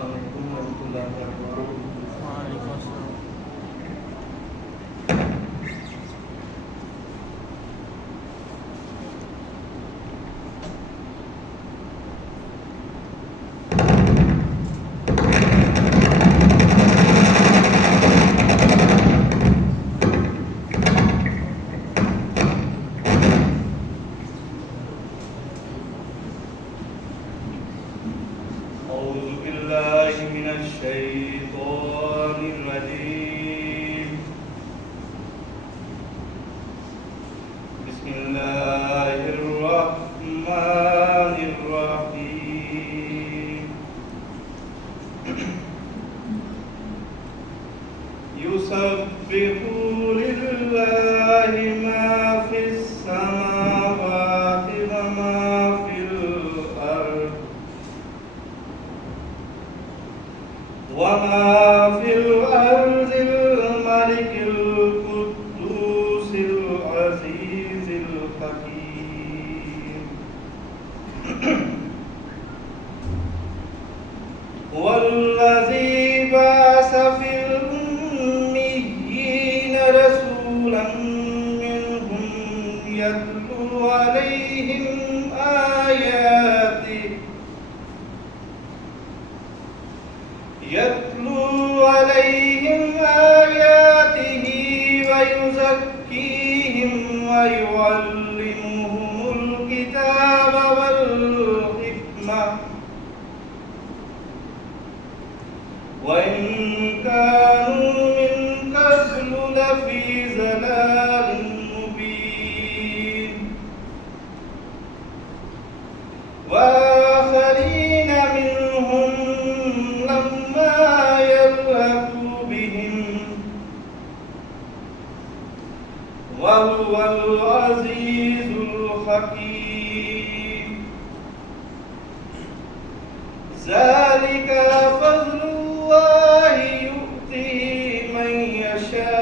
अस्सलामुअलैकुम वरहमतुल्लाहि वबरकातुहू। वालेकुम अस्सलाम। औज़ु बिल्लाहि मिनश शैतानिर रजीम। बिस्मिल्लाहिर रहमानिर रहीम। युसब्बिहु लिल्लाहि मा फिस समावाति व मा फिल अर्द वमा फिल अर्ज़िल मलिकिल कुद्दूसिल अज़ीज़िल हकीम। वल्लज़ी बअस फिल उम्मिय्यीन रसूलन मिनहुम यत्लू अलैहिम आयातिही वयुज़क्कीहिम वयुअल्लिमुहुमुल किताब वल हिक्मा वइन कानू मिन क़ब्लु लफ़ी ज़लालिन मुबीन। वआख़रीन मिनहुम लम्मा यल्हक़ू बिहिम वहुवल अज़ीज़ुल हकीम। ज़ालिका फ़ज़्लुल्लाहि यु'तीहि मन यशा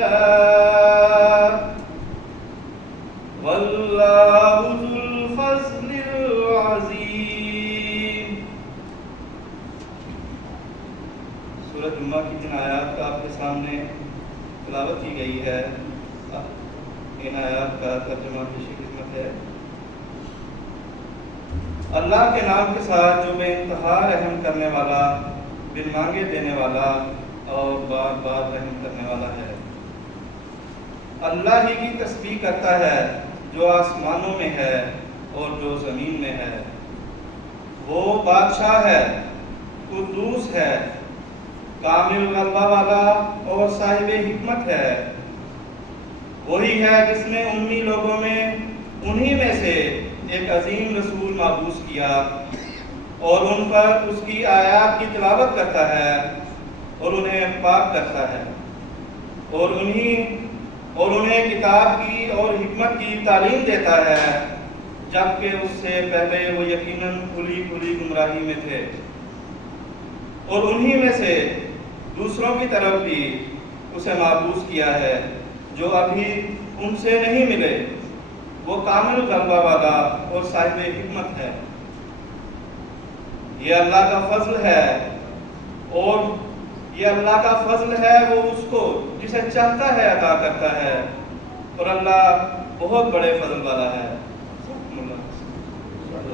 वल्लाहु ज़ुल फ़ज़्लिल अज़ीम। सूरह जुम्मा की जिन आयात का आपके सामने तिलावत की गई है, इन आयात का तर्जुमा पेश खिदमत है। अल्लाह के नाम के साथ जो बेइंतहा रहम करने वाला, बिन मांगे देने वाला और बार बार रहम करने वाला है। अल्लाह ही की तस्बीह करता है जो आसमानों में है और जो ज़मीन में है। वो बादशाह है, कुद्दूस है, कामिल गलबा वाला और साहिब हिकमत है। वही है जिसने उम्मी लोगों में उन्हीं में से एक अजीम रसूल माबूस किया और उन पर उसकी आयात की तिलावत करता है और उन्हें पाक करता है और उन्हें किताब की और हिकमत की तालीम देता है, जबकि उससे पहले वो यकीनन खुली खुली गुमराही में थे। और उन्हीं में से दूसरों की तरफ भी उसे माबूस किया है जो अभी उनसे नहीं मिले। वो कामिल गलबा वाला और साहिब हिकमत है। ये अल्लाह का फजल है और ये अल्लाह का फजल है, वो उसको जिसे चाहता है अता करता है और अल्लाह बहुत बड़े फजल वाला है।